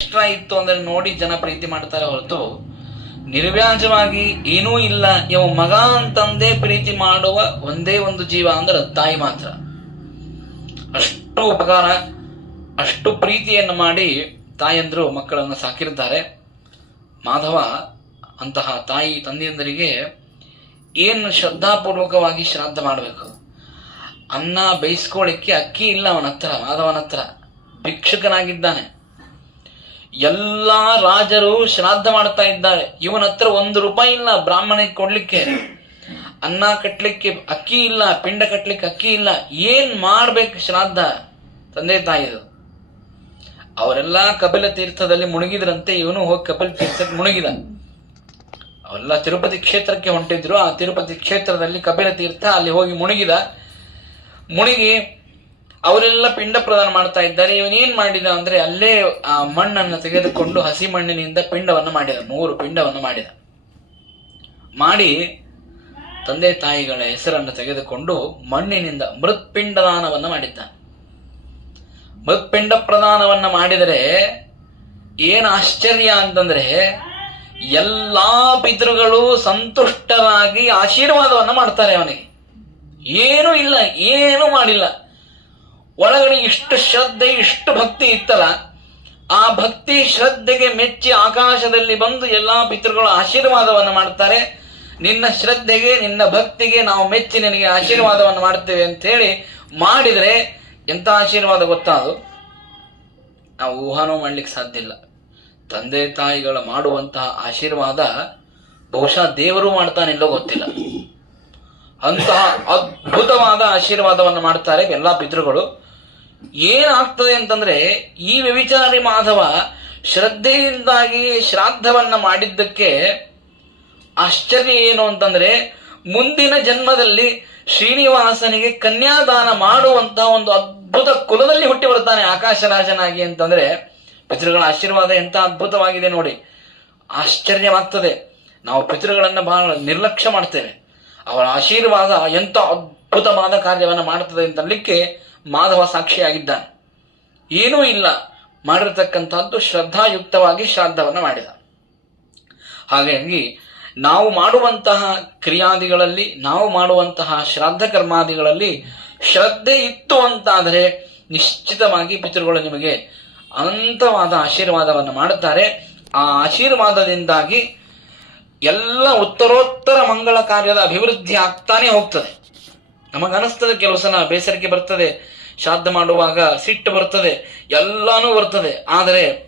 Extra ಇತ್ತು ಅಂದ್ರೆ ನೋಡಿ ಜನ ಪ್ರೀತಿ ಮಾಡ್ತಾರೆ ಹೊರತು ನಿರ್ವ್ಯಾಜವಾಗಿ ಏನೂ ಇಲ್ಲ ಇವ ಮಗ ಅಂತಂದೇ ಪ್ರೀತಿ ಮಾಡುವ ಒಂದೇ ಒಂದು ಜೀವ ಅಂದ್ರೆ ತಾಯಿ ಮಾತ್ರ. ಅಷ್ಟು ಉಪಕಾರ, ಅಷ್ಟು ಪ್ರೀತಿಯನ್ನು ಮಾಡಿ ತಾಯಂದ್ರು ಮಕ್ಕಳನ್ನು ಸಾಕಿರ್ತಾರೆ. ಮಾಧವ ಅಂತಹ ತಾಯಿ ತಂದೆಯಂದರಿಗೆ ಏನು ಶ್ರದ್ಧಾಪೂರ್ವಕವಾಗಿ ಶ್ರಾದ್ದ ಮಾಡಬೇಕು. ಅನ್ನ ಬೇಯಿಸ್ಕೊಳ್ಳಿಕ್ಕೆ ಅಕ್ಕಿ ಇಲ್ಲ ಅವನ ಹತ್ರ, ಮಾಧವನ ಹತ್ರ ಭಿಕ್ಷುಕನಾಗಿದ್ದಾನೆ. ಎಲ್ಲ ರಾಜರು ಶ್ರಾದ್ದ ಮಾಡ್ತಾ ಇದ್ದಾರೆ, ಇವನ ಹತ್ರ ₹1 ಇಲ್ಲ ಬ್ರಾಹ್ಮಣಿಗೆ ಕೊಡ್ಲಿಕ್ಕೆ. ಅನ್ನ ಕಟ್ಲಿಕ್ಕೆ ಅಕ್ಕಿ ಇಲ್ಲ, ಪಿಂಡ ಕಟ್ಲಿಕ್ಕೆ ಅಕ್ಕಿ ಇಲ್ಲ. ಏನ್ ಮಾಡ್ಬೇಕು ಶ್ರಾದ್ದ? ತಂದೆ ತಾಯಿದು. ಅವರೆಲ್ಲ ಕಪಿಲ ತೀರ್ಥದಲ್ಲಿ ಮುಳುಗಿದ್ರಂತೆ, ಇವನು ಹೋಗಿ ಕಪಿಲ ತೀರ್ಥಕ್ಕೆ ಮುಳುಗಿದ. ಅವೆಲ್ಲ ತಿರುಪತಿ ಕ್ಷೇತ್ರಕ್ಕೆ ಹೊಂಟಿದ್ರು. ಆ ತಿರುಪತಿ ಕ್ಷೇತ್ರದಲ್ಲಿ ಕಪಿಲ ತೀರ್ಥ, ಅಲ್ಲಿ ಹೋಗಿ ಮುಳುಗಿದ. ಮುಳುಗಿ ಅವರೆಲ್ಲ ಪಿಂಡ ಪ್ರದಾನ ಮಾಡ್ತಾ ಇದ್ದಾರೆ. ಇವನೇನ್ ಮಾಡಿದ ಅಂದ್ರೆ ಅಲ್ಲೇ ಆ ಮಣ್ಣನ್ನು ತೆಗೆದುಕೊಂಡು ಹಸಿ ಮಣ್ಣಿನಿಂದ ಪಿಂಡವನ್ನು ಮಾಡಿದ, 100 ಪಿಂಡವನ್ನು ಮಾಡಿದ. ಮಾಡಿ ತಂದೆ ತಾಯಿಗಳ ಹೆಸರನ್ನು ತೆಗೆದುಕೊಂಡು ಮಣ್ಣಿನಿಂದ ಮೃತ್ಪಿಂಡದಾನವನ್ನು ಮಾಡಿದ್ದಾನೆ. ಮೃತ್ಪಿಂಡ ಪ್ರದಾನವನ್ನ ಮಾಡಿದರೆ ಏನ್ ಆಶ್ಚರ್ಯ ಅಂತಂದ್ರೆ ಎಲ್ಲಾ ಪಿತೃಗಳು ಸಂತುಷ್ಟರಾಗಿ ಆಶೀರ್ವಾದವನ್ನ ಮಾಡ್ತಾರೆ. ಅವನಿಗೆ ಏನೂ ಇಲ್ಲ, ಏನೂ ಮಾಡಿಲ್ಲ. ಒಳಗಡೆ ಇಷ್ಟು ಶ್ರದ್ಧೆ, ಇಷ್ಟು ಭಕ್ತಿ ಇತ್ತಲ್ಲ, ಆ ಭಕ್ತಿ ಶ್ರದ್ಧೆಗೆ ಮೆಚ್ಚಿ ಆಕಾಶದಲ್ಲಿ ಬಂದು ಎಲ್ಲಾ ಪಿತೃಗಳು ಆಶೀರ್ವಾದವನ್ನು ಮಾಡ್ತಾರೆ. ನಿನ್ನ ಶ್ರದ್ಧೆಗೆ, ನಿನ್ನ ಭಕ್ತಿಗೆ ನಾವು ಮೆಚ್ಚಿ ನಿನಗೆ ಆಶೀರ್ವಾದವನ್ನು ಮಾಡ್ತೇವೆ ಅಂತ ಹೇಳಿ ಮಾಡಿದ್ರೆ ಎಂತ ಆಶೀರ್ವಾದ ಗೊತ್ತಾ? ಅದು ನಾವು ಊಹಾನೂ ಮಾಡ್ಲಿಕ್ಕೆ ಸಾಧ್ಯ ಇಲ್ಲ. ತಂದೆ ತಾಯಿಗಳ ಮಾಡುವಂತಹ ಆಶೀರ್ವಾದ ಬಹುಶಃ ದೇವರು ಮಾಡ್ತಾನಿಲ್ಲೋ ಗೊತ್ತಿಲ್ಲ. ಅಂತಹ ಅದ್ಭುತವಾದ ಆಶೀರ್ವಾದವನ್ನು ಮಾಡ್ತಾರೆ ಎಲ್ಲಾ ಪಿತೃಗಳು. ಏನಾಗ್ತದೆ ಅಂತಂದ್ರೆ ಈ ವ್ಯಭಿಚಾರಿ ಮಾಧವ ಶ್ರದ್ಧೆಯಿಂದಾಗಿ ಶ್ರಾದ್ದವನ್ನ ಮಾಡಿದ್ದಕ್ಕೆ ಆಶ್ಚರ್ಯ ಏನು ಅಂತಂದ್ರೆ ಮುಂದಿನ ಜನ್ಮದಲ್ಲಿ ಶ್ರೀನಿವಾಸನಿಗೆ ಕನ್ಯಾದಾನ ಮಾಡುವಂತಹ ಒಂದು ಅದ್ಭುತ ಕುಲದಲ್ಲಿ ಹುಟ್ಟಿ ಬರ್ತಾನೆ ಆಕಾಶರಾಜನಾಗಿ. ಅಂತಂದ್ರೆ ಪಿತೃಗಳ ಆಶೀರ್ವಾದ ಎಂತ ಅದ್ಭುತವಾಗಿದೆ ನೋಡಿ, ಆಶ್ಚರ್ಯವಾಗ್ತದೆ. ನಾವು ಪಿತೃಗಳನ್ನ ಬಹಳ ನಿರ್ಲಕ್ಷ್ಯ ಮಾಡ್ತೇವೆ. ಅವರ ಆಶೀರ್ವಾದ ಎಂತ ಅದ್ಭುತವಾದ ಕಾರ್ಯವನ್ನು ಮಾಡ್ತದೆ ಅಂತಲಿಕ್ಕೆ ಮಾಧವ ಸಾಕ್ಷಿಯಾಗಿದ್ದಾನೆ. ಏನೂ ಇಲ್ಲ, ಮಾಡಿರತಕ್ಕಂಥದ್ದು ಶ್ರದ್ಧಾಯುಕ್ತವಾಗಿ ಶ್ರಾದ್ದವನ್ನು ಮಾಡಿದ. ಹಾಗಾಗಿ ನಾವು ಮಾಡುವಂತಹ ಕ್ರಿಯಾದಿಗಳಲ್ಲಿ, ನಾವು ಮಾಡುವಂತಹ ಶ್ರಾದ್ದ ಕರ್ಮಾದಿಗಳಲ್ಲಿ ಶ್ರದ್ಧೆ ಇತ್ತು ಅಂತಾದರೆ ನಿಶ್ಚಿತವಾಗಿ ಪಿತೃಗಳು ನಿಮಗೆ ಅನಂತವಾದ ಆಶೀರ್ವಾದವನ್ನು ಮಾಡುತ್ತಾರೆ. ಆ ಆಶೀರ್ವಾದದಿಂದಾಗಿ ಎಲ್ಲ ಉತ್ತರೋತ್ತರ ಮಂಗಳ ಕಾರ್ಯದ ಅಭಿವೃದ್ಧಿ ಆಗ್ತಾನೆ ಹೋಗ್ತದೆ. ನಮಗನಿಸ್ತದೆ, ಕೆಲವು ಸಲ ಬೇಸರಿಕೆ ಬರ್ತದೆ, ಶ್ರಾದ್ದ ಮಾಡುವಾಗ ಸಿಟ್ಟು ಬರ್ತದೆ, ಎಲ್ಲಾನು ಬರ್ತದೆ. ಆದರೆ